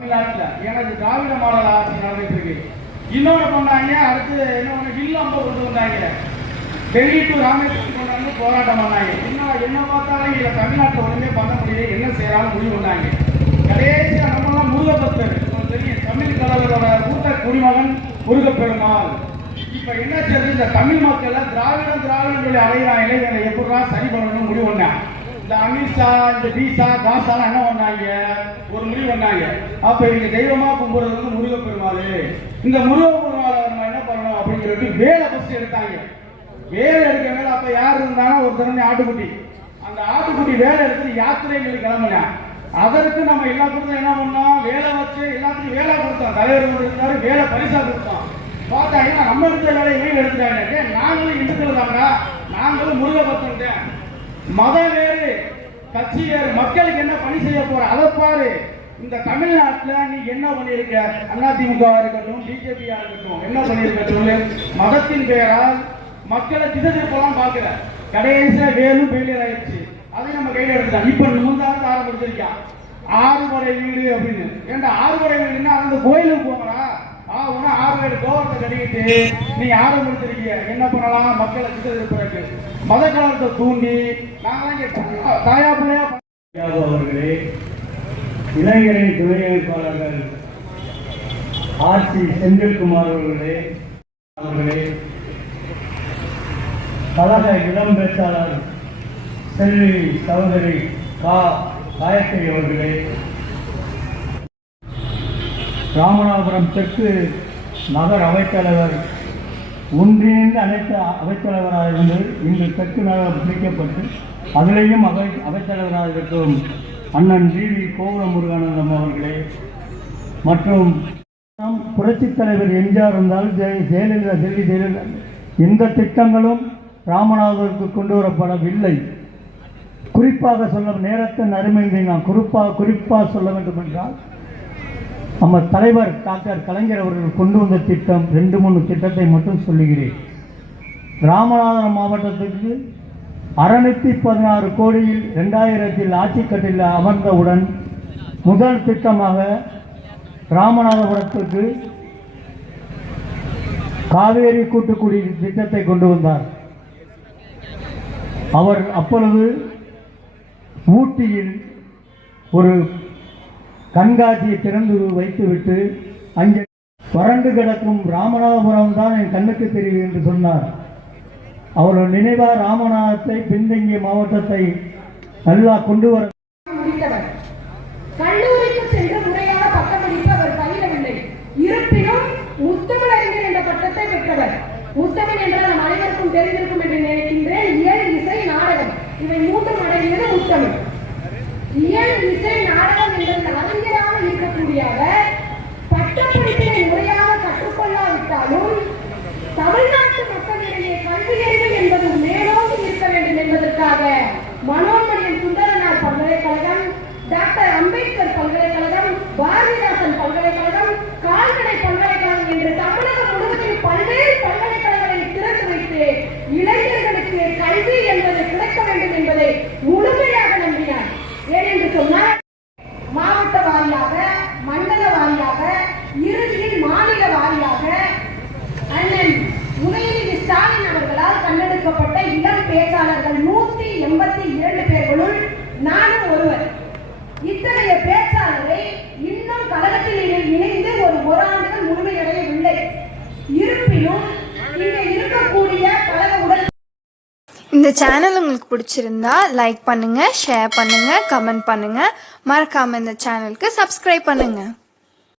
தமிழ்நாட்டுல எனக்கு திராவிட மாடல் ஆட்சி நடந்துட்டு இருக்கு. இன்னொன்று பண்ணாங்க அடுத்து என்ன பண்ண ஹில் அம்ப கொண்டு வந்தாங்க டெல்லி டு ராமேஸ்வரம் கொண்டு வந்து போராட்டம் பண்ணாங்க. என்ன என்ன பார்த்தாலும் இதில் தமிழ்நாட்டில் ஒன்றுமே பண்ண முடியல. என்ன செய்யறாலும் முடிவு பண்ணாங்க. கடைசியாக நம்மளாம் முருகப்பத்தர் தெரியும் தமிழ் தலைவரோட கூட்ட குடிமகன் முருகப்பெருமாள். இப்போ என்ன செய்யுது இந்த தமிழ் மக்களை திராவிடம் திராவிடம் சொல்லி அலைகிறான் இளைஞர்களை எப்படிலாம் சரி பண்ணணும்னு முடிவு பண்ணேன் இந்த அமித்ஷா இந்த பீசா காசாலாம் என்ன பண்ணாங்க? ஒரு முடிவு பண்ணாங்க. அப்ப இவங்க தெய்வமா கும்பிடுறது வந்து முருகப்பெருமாள் இந்த முருகப்பெருமாளை நம்ம என்ன பண்ணணும் அப்படின்னு சொல்லிட்டு வேலை பஸ் எடுத்தாங்க. வேலை எடுக்க மேல அப்ப யார் இருந்தாலும் ஒரு திறமை ஆட்டுக்குட்டி. அந்த ஆட்டுக்குட்டி வேலை எடுத்து யாத்திரைகளுக்கு கிளம்பினா. அதற்கு நம்ம எல்லாத்துக்கும் என்ன பண்ணோம்? வேலை வச்சு எல்லாத்துக்கும் வேலை கொடுத்தோம். தலைவர் கொடுத்தாரு வேலை பரிசா கொடுத்தோம். பார்த்தாங்கன்னா நம்ம எடுத்த வேலையை இவங்க எடுத்துட்டாங்க. நாங்களும் இந்துக்கள் தாங்க நாங்களும் முருகபக்தன் மத வேறு கட்சி வேறு மக்களுக்கு என்ன பணி செய்ய போற? அதை பாரு. இந்த தமிழ்நாட்டுல நீ என்ன பண்ணிருக்க அதிமுக இருக்கட்டும் பிஜேபியா இருக்கட்டும் என்ன பண்ணிருக்க சொல்லு? மதத்தின் பெயரால் மக்களை திசை திருப்பலாம் பாக்குற கடைசியா வேலும் ஃபெயிலியர் ஆயிடுச்சு. அதை நம்ம கையில எடுத்துக்கலாம். இப்ப நூந்தாண்டு ஆரம்பிச்சிருக்கான் ஆறுபடை வீடு அப்படின்னு. ஏன்டா ஆறுபடை வீடுன்னா அந்த கோயிலுக்கு போகிறா உன ஆறு ஏழு நீ கட்டிக்கிட்டு நீங்க ஆரம்பிச்சிருக்கீங்க என்ன பண்ணலாம்? மக்களை திசை திருப்புறக்கு மத கலத்தை தூண்டி நாங்களாம் தாயா பிள்ளையா அவர்களே இளைஞரின் துணை அமைப்பாளர்கள் ஆர் சி செந்தில்குமார் அவர்களே அவர்களே கழக இளம் பேச்சாளர் செல்வி சகோதரி கா. காயத்ரி அவர்களே ராமநாதபுரம் தெற்கு நகர் அவைத்தலைவர் ஒன்றிணைந்து அனைத்து அவைத்தலைவராக இருந்து இன்று தெற்கு நகரம் பிரிக்கப்பட்டு அதிலேயும் அவை அவைத்தலைவராக இருக்கும் அண்ணன் வி. வி. கோகுலமுருகானந்தம் அவர்களே. மற்றும் நாம் புரட்சித் தலைவர் எம்ஜிஆர் இருந்தாலும் ஜெய- ஜெயலலிதா டெல்லி ஜெயலலிதா எந்த திட்டங்களும் ராமநாதருக்கு கொண்டு வரப்படவில்லை. குறிப்பாக சொல்ல நேரத்தின் அருமையை நான் குறிப்பாக குறிப்பாக சொல்ல வேண்டும் என்றால் நம்ம தலைவர் டாக்டர் கலைஞர் அவர்கள் கொண்டு வந்த திட்டம் ரெண்டு மூணு திட்டத்தை மட்டும் சொல்லுகிறேன். ராமநாதபுரம் மாவட்டத்துக்கு அறுநூத்தி பதினாறு கோடியில் ரெண்டாயிரத்தில் ஆட்சிக்கட்டில் அமர்ந்தவுடன் முதல் திட்டமாக ராமநாதபுரத்துக்கு காவேரி கூட்டுக்குடி திட்டத்தை கொண்டு வந்தார். அவர் அப்பொழுது ஊட்டியில் ஒரு கண்காட்சியை திறந்து வைத்துவிட்டு அங்கே வறண்டு கிடக்கும் ராமநாதபுரம் தான் என் கண்ணுக்கு தெரியும் என்று சொன்னார். அவரது நினைவாக ராமநாதத்தை பின்தங்கிய மாவட்டத்தை நல்லா கொண்டு வர கல்லூரிக்கு சென்று முறையாக பட்டமளிப்பு அவர் பயிலவில்லை இருப்பினும் என்ற பட்டத்தை பெற்றவர். முத்தமிழ் என்றால் நம் அனைவருக்கும் தெரிந்திருக்கும் என்று நினைக்கின்றேன். இயல் இசை நாடகம். இவை மூன்றும் அடங்கியது முத்தமிழ் இயல் இசை நாடகம் என்ற அறிஞராக இருக்கக்கூடிய அவர் பட்டப்படிப்பை தேர்ந்தெடுக்கப்பட்ட இளம் பேச்சாளர்கள் நூத்தி எண்பத்தி இரண்டு பேர்களுள் நானும் ஒருவர். இத்தகைய பேச்சாளரை இன்னும் கழகத்தில் இணைந்து ஒரு ஒரு ஆண்டுகள் முழுமையடையவில்லை. இருப்பினும் இங்கே இருக்கக்கூடிய கழக உடல் இந்த சேனல் உங்களுக்கு பிடிச்சிருந்தா லைக் பண்ணுங்க ஷேர் பண்ணுங்க கமெண்ட் பண்ணுங்க. மறக்காம இந்த சேனலுக்கு சப்ஸ்கிரைப் பண்ணுங்க.